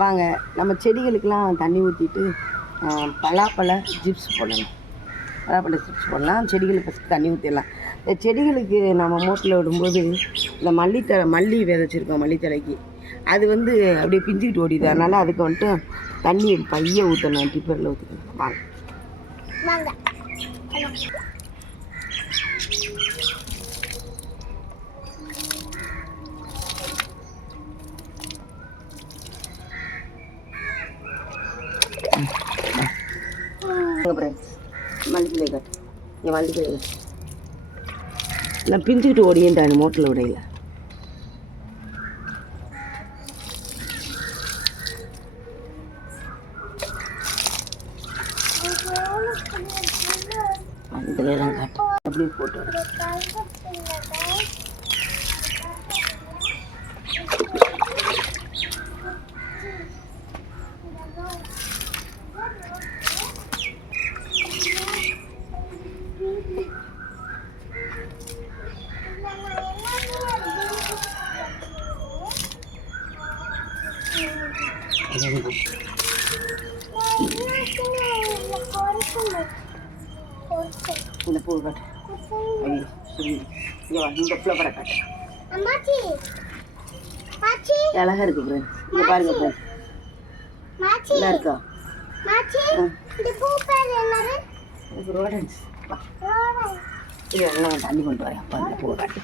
வாங்க நம்ம செடிகளுக்கெல்லாம் தண்ணி ஊற்றிட்டு பலாப்பழ ஜிப்ஸ் போடலாம் பலாப்பழ ஜிப்ஸ் போடலாம். செடிகளுக்கு ஃபஸ்ட்டு தண்ணி ஊற்றிடலாம் இந்த செடிகளுக்கு நம்ம மோட்டரில் விடும்போது இந்த மல்லித்தழை மல்லி விதைச்சிருக்கோம் மல்லித்தழைக்கு. அது வந்து அப்படியே பிஞ்சுக்கிட்டு ஓடிது அதனால் அதுக்கு வந்துட்டு தண்ணி பைய ஊற்றணும் டிப்பரில் ஊற்றணும் வாங்க. மல்லித்தலை காட்டு இங்கே மல்லித்தலை நான் பிஞ்சுக்கிட்டு ஓடியேன்டான் மோட்டில் விடையில மல்லித்தலையெல்லாம் காட்டு அப்படியே போட்டு இந்த பூ காட்டு இந்த ஃப்ளவரை காட்டு அழகாக இருக்கு ஃப்ரெண்ட்ஸ் இங்கே பாருங்க ஃப்ரெண்ட்ஸ் மாச்சி நல்லா இருக்கா ரோடன்ஸ் இது எல்லாம் தண்ணி கொண்டு வரேன் அப்போ அந்த பூவை காட்டு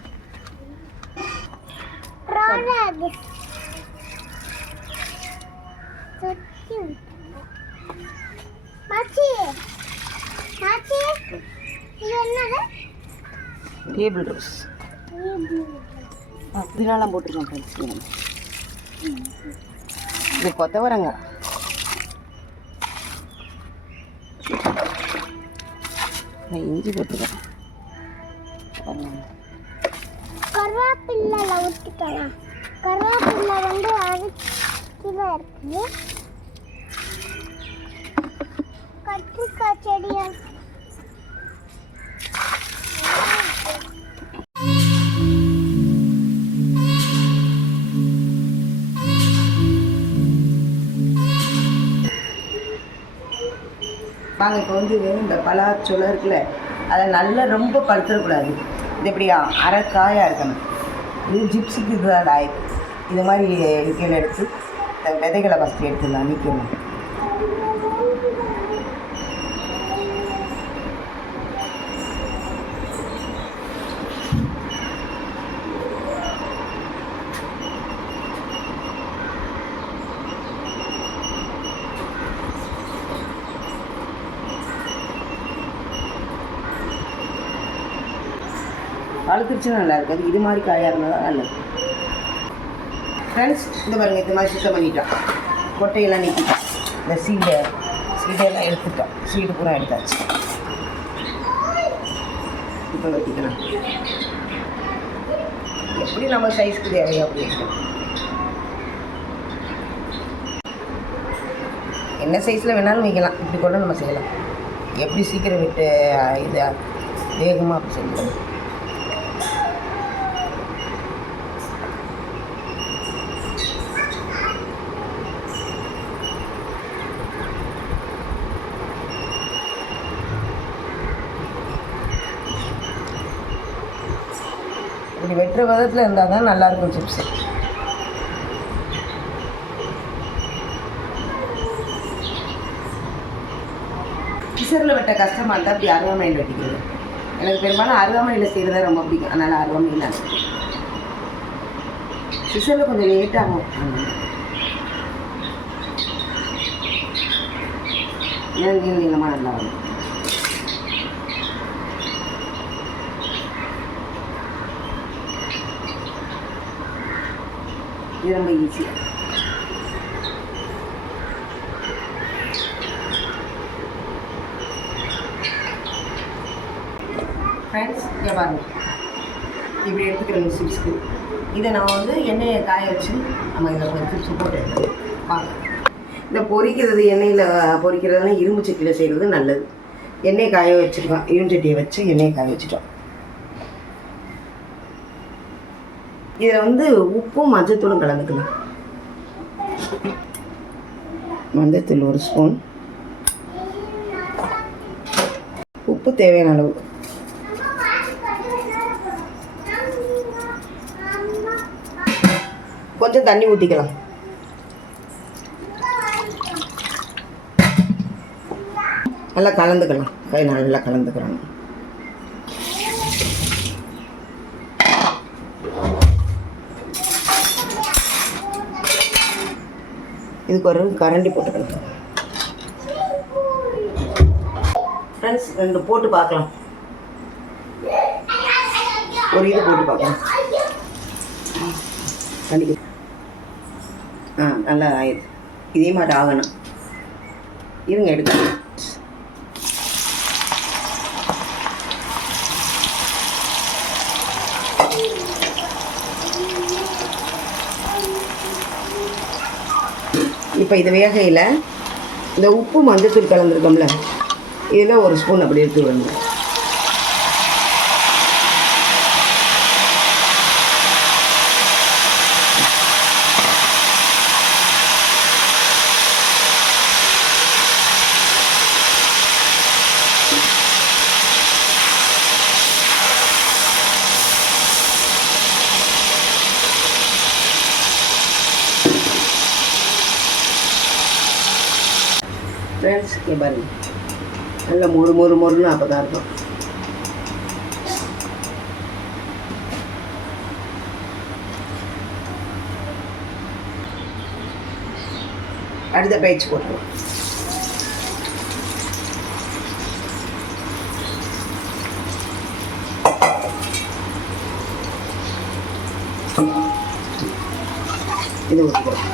ரோரல் சுத்தி மாச்சி மாச்சி இது என்னது டேபிள் ரோஸ் இதெல்லாம் போட்டிருக்கோம் ஃப்ரெண்ட்ஸ் இது கொத்தவரங்க நான் இஞ்சி போட்டுருக்கேன் பாருங்க. கருவேப்பில்லை ஊற்றிக்கலாம் கருவேப்பில்லை வந்து இருக்குது கத்திரிக்காய் செடியா வாங்க இப்போ வந்து இந்த பலாச்சோளம் இருக்குல்ல அதை நல்லா ரொம்ப பழுத்துடக்கூடாது இது எப்படியா? அரை காயாக இருக்கணும். இது ஜிப்ஸுக்கு இதுதான் லாய்க்கு இது மாதிரி கீழே எடுத்து. இந்த விதைகளை ஃபஸ்ட்டு எடுத்துடலாம் நிற்கணும் பழுத்துருச்சுன்னா நல்லா இருக்காது இது மாதிரி காயாக இருந்தால் தான் நல்லது ஃப்ரெண்ட்ஸ் இந்த பாருங்க இந்த மாதிரி சுத்தம் பண்ணிட்டோம். கொட்டையெல்லாம் நீக்கிட்டோம் இந்த சீடை சீடையெல்லாம் எடுத்துட்டோம். சீடு பூரா எடுத்தாச்சு. இப்போ வச்சுக்கலாம் எப்படி நம்ம சைஸ்க்கு தேவையா அப்படி என்ன சைஸில் வேணாலும் வைக்கலாம். இப்படி கூட நம்ம செய்யலாம். எப்படி சீக்கிரம் விட்டு இது வேகமாக அப்படி செஞ்சுக்கலாம் இப்படி வெட்டுற விதத்தில் இருந்தால் தான் நல்லாயிருக்கும் சிப்ஸு கிசரில் வெட்ட கஷ்டமாக இருந்தால் அப்படி அருவாமையில் வெட்டிக்கிறது. எனக்கு பெரும்பாலும் அருவாமையில் செய்கிறத ரொம்ப பிடிக்கும். அதனால் அருவாமையில் நான் சிசரில் கொஞ்சம் லேட் ஆகும் ஏன் நீளமாக நல்லா வரும். இது ரொம்ப ஈஸியாக ஃப்ரெண்ட்ஸ் இங்கே இப்படி எடுத்துக்கிறேங்க சிப்ஸ்க்கு இதை நான் வந்து எண்ணெயை காய வச்சு நம்ம இதில் கொஞ்சம் சிப்ஸ் போட்டு இந்த பொரிக்கிறது எண்ணெயில் பொரிக்கிறதெல்லாம் இரும்பு சட்டியில் செய்கிறது நல்லது. எண்ணெய் காய வச்சுருக்கோம் இரும்பு சட்டியை வச்சு எண்ணெயை காய வச்சுட்டோம். இதில் வந்து உப்பும் மஞ்சத்தூளும் கலந்துக்கலாம் மஞ்சத்தூள் ஒரு ஸ்பூன். உப்பு தேவையான அளவு. கொஞ்சம் தண்ணி ஊற்றிக்கலாம் நல்லா கலந்துக்கலாம். கை நல்லா கலந்துக்கிறாங்க இதுக்கு ஒரு கரண்டி போட்டுக்கணும். ஃப்ரெண்ட்ஸ் ரெண்டு போட்டு பார்க்கலாம். ஒரு இது போட்டு பார்க்கலாம். கண்டிக்க ஆ நல்லா ஆயிடுது. இதே மாதிரி ஆகணும். இருங்க எடுக்கலாம். இப்போ இது வேகையில் இந்த உப்பு மஞ்சத்தூள் கலந்துருக்கோம்ல இதில் ஒரு ஸ்பூன் அப்படி எடுத்து வரணும் ஃப்ரெண்ட்ஸ் இங்கே பாருங்க. நல்லா மொறு மொறு மொறுன்னு அப்போ தான் இருக்கும் அடுத்த பயிற்சி போட்டுருவோம். இது ஊற்றிக்கிறோம்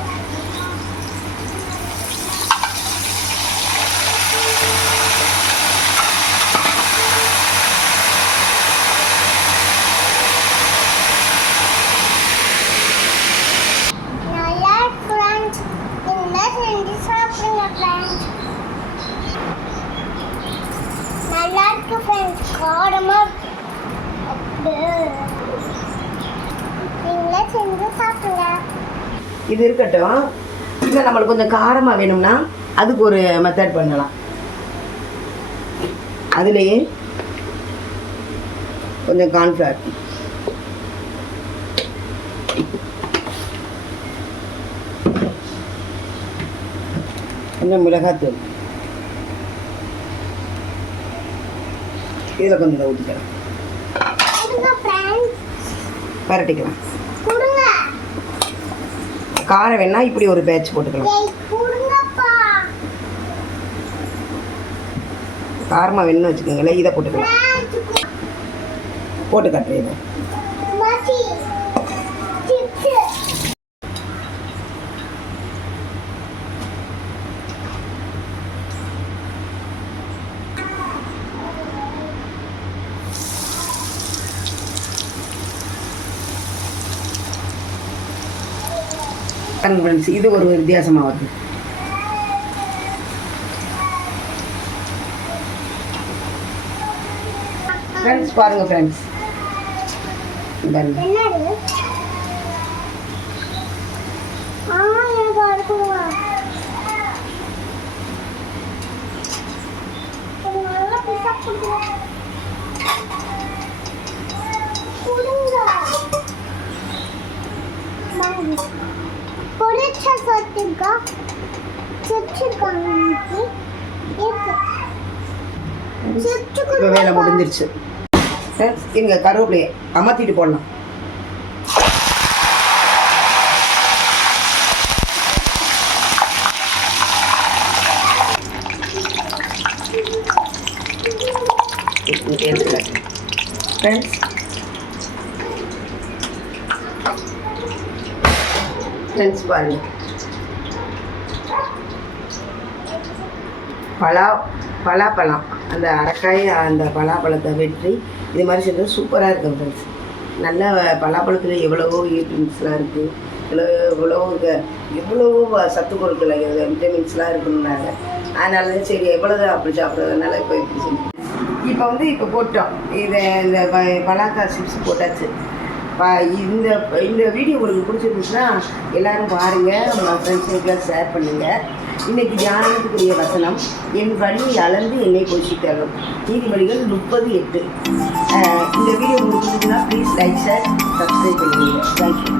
நல்லா ஃப்ரெண்ட்ஸ் இந்த செஞ்சு சாப்பிடுங்க ஃப்ரெண்ட்ஸ் நல்லா இருக்கு காரமாக நீங்களே செஞ்சு சாப்பிடுங்க? இது இருக்கட்டும். இல்லை நம்மளுக்கு கொஞ்சம் காரமாக வேணும்னா அதுக்கு ஒரு மெத்தட் பண்ணலாம். அதுலேயே கொஞ்சம் கார்ன்ஃப்ளவர் கொஞ்சம் மிளகாத்தூள். இதில் கொஞ்சம் இதை ஊற்றிக்கலாம் பரட்டிக்கலாம். காரம் வேணா இப்படி ஒரு பேட்ச் போட்டுக்கலாம். காரமாக வேணும்னு வச்சுக்கோங்களேன் இதை போட்டுக்கலாம். போட்டு கட்டுறேன் இதை மச்சி சிப்ஸ் பாருங்க ஃப்ரெண்ட்ஸ் இது ஒரு வித்தியாசமாக வருது ஃப்ரெண்ட்ஸ் பாருங்க. Friends Thank you. சிப்ஸுக்கு இப்போ வேலை முடிஞ்சிருச்சு ஃப்ரெண்ட்ஸ் இருங்க கருவேப்பிலையை அமர்த்திட்டு போடலாம் ஃப்ரெண்ட்ஸ் ஃப்ரெண்ட்ஸ் பாருங்க. பலா பலாப்பழம். அந்த அரைக்காய் அந்த பலாப்பழத்தை வெட்டி இது மாதிரி செஞ்சால் சூப்பராக இருக்கும் ஃப்ரெண்ட்ஸ் நல்ல பலாப்பழத்தில் எவ்வளவோ விட்டமின்ஸ்லாம் இருக்குது எவ்வளோ எவ்வளவோ எவ்வளவோ வ- சத்து பொருட்கள் விட்டமின்ஸ்லாம் இருக்கணுன்னாங்க அதனால தான் சரி எவ்வளோ அப்படி சாப்பிட்றதுனால இப்போ இப்படி செஞ்சு இப்போ வந்து இப்போ போட்டோம். இதை இந்த ப- பலாக்காய் சிப்ஸ் போட்டாச்சு. இந்த இந்த வீடியோ உங்களுக்கு பிடிச்சிருந்துச்சுன்னா எல்லாரும் பாருங்கள் உங்கள் ஃப்ரெண்ட்ஸுக்கெல்லாம் ஷேர் பண்ணுங்கள் இன்னைக்கு தியானத்துக்குரிய வசனம் என் வழி அளந்து என்னை போஷித்தரும் நீதிபதிகள் முப்பது எட்டு. இந்த வீடியோ உங்களுக்கு பிடிச்சிருந்தா ப்ளீஸ் லைக் ஷேர் சப்ஸ்கிரைப் பண்ணுங்கள் தேங்க்யூ